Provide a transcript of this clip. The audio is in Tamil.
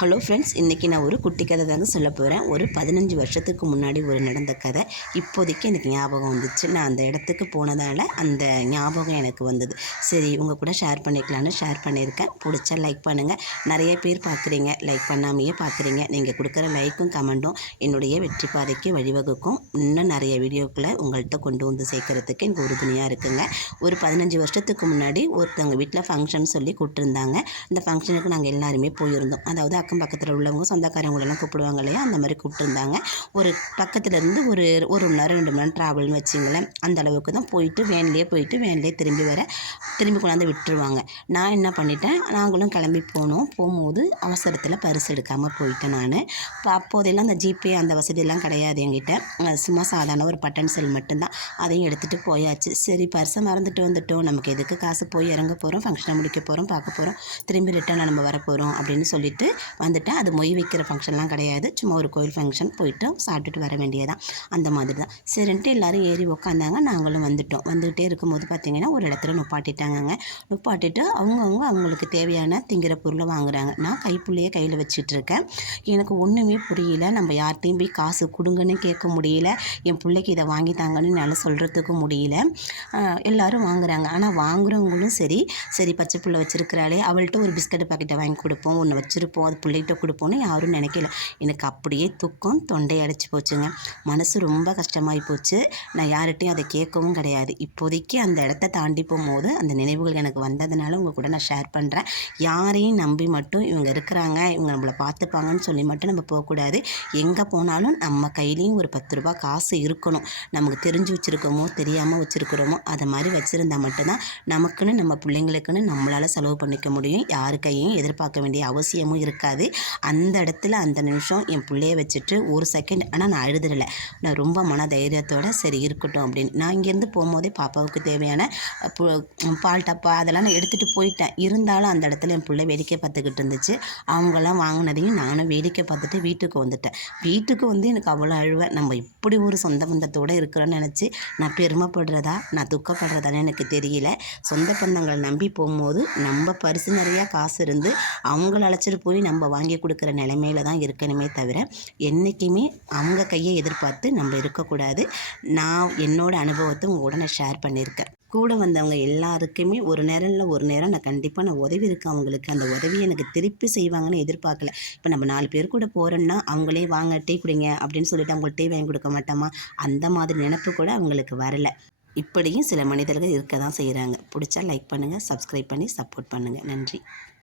ஹலோ ஃப்ரெண்ட்ஸ், இன்றைக்கி நான் ஒரு குட்டி கதை தாங்க சொல்ல போகிறேன். ஒரு 15 வருஷத்துக்கு முன்னாடி நடந்த கதை இப்போதைக்கு எனக்கு ஞாபகம் வந்துச்சு. நான் அந்த இடத்துக்கு போனதால் அந்த ஞாபகம் எனக்கு வந்தது. சரி, உங்கள் கூட ஷேர் பண்ணிக்கலான்னு ஷேர் பண்ணியிருக்கேன். பிடிச்சா லைக் பண்ணுங்கள். நிறைய பேர் பார்க்குறீங்க, லைக் பண்ணாமையே பார்க்குறீங்க. நீங்கள் கொடுக்குற லைக்கும் கமெண்ட்டும் என்னுடைய வெற்றி பாதைக்கு வழிவகுக்கும். இன்னும் நிறைய வீடியோக்களை உங்கள்கிட்ட கொண்டு வந்து சேர்க்கறதுக்கு எனக்கு உறுதுணையாக இருக்குங்க. ஒரு 15 வருஷத்துக்கு முன்னாடி ஒருத்தவங்க வீட்டில் ஃபங்க்ஷன் சொல்லி கூப்பிட்டுருந்தாங்க. அந்த ஃபங்க்ஷனுக்கு நாங்கள் எல்லாருமே போயிருந்தோம். அதாவது அக்கம் பக்கத்தில் உள்ளவங்க சொந்தக்காரங்களெல்லாம் கூப்பிடுவாங்க இல்லையா, அந்த மாதிரி கூப்பிட்டுருந்தாங்க. ஒரு பக்கத்துலேருந்து ஒரு 1 மணி நேரம் 2 மணி நேரம் ட்ராவல்னு வச்சிங்களேன். அந்த அளவுக்கு தான் போயிட்டு வேன்லேயே திரும்பி கொண்டாந்து விட்டுருவாங்க. நான் என்ன பண்ணிட்டேன், நாங்களும் கிளம்பி போகும்போது அவசரத்தில் பரிசு எடுக்காமல் போயிட்டேன். நான் அப்போதெல்லாம் அந்த ஜிபே அந்த வசதியெல்லாம் கிடையாது என்கிட்ட. சும்மா சாதாரண ஒரு பட்டன் செல் மட்டும்தான். அதையும் எடுத்துகிட்டு போயாச்சு. சரி, பரிசை மறந்துட்டு வந்துட்டோம், நமக்கு எதுக்கு காசு, போய் இறங்க போகிறோம், ஃபங்க்ஷனை முடிக்க போகிறோம், பார்க்க போகிறோம், திரும்பி ரிட்டர்ன் நம்ம வரப்போகிறோம் அப்படின்னு சொல்லிட்டு வந்துட்டேன். அது மொய் வைக்கிற ஃபங்க்ஷன்லாம் கிடையாது. சும்மா ஒரு கோயில் ஃபங்க்ஷன் போயிட்டு சாப்பிட்டுட்டு வர வேண்டியதான். அந்த மாதிரி தான். சரின்ட்டு எல்லோரும் ஏறி உக்காந்தாங்க. நாங்களும் வந்துகிட்டே இருக்கும்போது பார்த்திங்கன்னா ஒரு இடத்துல நுப்பாட்டிட்டு அவங்களுக்கு தேவையான திங்கிற பொருளை வாங்குறாங்க. நான் கைப்புள்ளையே கையில் வச்சிட்ருக்கேன். எனக்கு ஒன்றுமே புரியல. நம்ம யார்கிட்டையும் போய் காசு கொடுங்கன்னு கேட்க முடியல. என் பிள்ளைக்கு இதை வாங்கித்தாங்கன்னு என்னால் சொல்கிறதுக்கும் முடியல. எல்லோரும் வாங்குறாங்க. ஆனால் வாங்குறவங்களும் சரி பச்சை பிள்ளை வச்சுருக்கிறாளே, அவள்கிட்ட ஒரு பிஸ்கட் பாக்கெட்டை வாங்கி கொடுப்போம், ஒன்று வச்சுருப்போம், அது பிள்ளைகிட்ட கொடுப்போன்னு யாரும் நினைக்கல. எனக்கு அப்படியே துக்கம் தொண்டையை அடைச்சி போச்சுங்க. மனசு ரொம்ப கஷ்டமாகி போச்சு. நான் யார்கிட்டையும் அதை கேட்கவும் கிடையாது. இப்போதைக்கு அந்த இடத்த தாண்டி போகும்போது அந்த நினைவுகள் எனக்கு வந்ததுனால உங்கள் கூட நான் ஷேர் பண்ணுறேன். யாரையும் நம்பி மட்டும் இவங்க இருக்கிறாங்க, இவங்க நம்மளை பார்த்துப்பாங்கன்னு சொல்லி மட்டும் நம்ம போகக்கூடாது. எங்கே போனாலும் நம்ம கையிலையும் ஒரு 10 ரூபா காசு இருக்கணும். நமக்கு தெரிஞ்சு வச்சுருக்கோமோ தெரியாமல் வச்சுருக்கிறோமோ அதை மாதிரி வச்சுருந்தா மட்டும்தான் நமக்குன்னு நம்ம பிள்ளைங்களுக்குன்னு நம்மளால் செலவு பண்ணிக்க முடியும். யாரு கையும் எதிர்பார்க்க வேண்டிய அவசியமும் இருக்காது. அந்த இடத்துல அந்த நிமிஷம் என் பிள்ளைய வச்சுட்டு ஒரு செகண்ட், ஆனால் நான் அழுதுடலை. நான் ரொம்ப மன தைரியத்தோடு சரி இருக்கட்டும் அப்படின்னு நான் இங்கேருந்து போகும்போதே பாப்பாவுக்கு தேவையான பால் டப்பா அதெல்லாம் நான் எடுத்துகிட்டு போயிட்டேன். இருந்தாலும் அந்த இடத்துல என் பிள்ளை வேடிக்கை பார்த்துக்கிட்டு இருந்துச்சு. அவங்கெல்லாம் வாங்கினதையும் நானும் வேடிக்கை பார்த்துட்டு வீட்டுக்கு வந்துட்டேன். வீட்டுக்கு வந்து எனக்கு அவ்வளோ அழுவேன். நம்ம இப்படி ஒரு சொந்த பந்தத்தோடு இருக்கிறோன்னு நினச்சி நான் பெருமைப்படுறதா நான் துக்கப்படுறதான்னு எனக்கு தெரியல. சொந்த பந்தங்களை நம்பி போகும்போது நம்ம பரிசு நிறையா காசு இருந்து அவங்கள அழைச்சிட்டு போய் நம்ம வாங்கி கொடுக்குற நிலைமையில தான் இருக்கணுமே தவிர என்றைக்குமே அவங்க கையை எதிர்பார்த்து நம்ம இருக்கக்கூடாது. நான் என்னோடய அனுபவத்தை உங்கள் உடனே ஷேர் பண்ணியிருக்கேன். கூட வந்தவங்க எல்லாருக்குமே ஒரு நேரம் நான் கண்டிப்பாக உதவி இருக்கேன் அவங்களுக்கு. அந்த உதவியை எனக்கு திருப்பி செய்வாங்கன்னு எதிர்பார்க்கல. இப்போ நம்ம 4 பேர் கூட போகிறோன்னா அவங்களே வாங்க டீ குடிங்க அப்படின்னு சொல்லிட்டு அவங்களுக்கு டீ வாங்கி கொடுக்க மாட்டோமா, அந்த மாதிரி நினைப்பு கூட அவங்களுக்கு வரலை. இப்படியும் சில மனிதர்கள் இருக்க தான் செய்கிறாங்க. பிடிச்சா லைக் பண்ணுங்கள், சப்ஸ்கிரைப் பண்ணி சப்போர்ட் பண்ணுங்கள். நன்றி.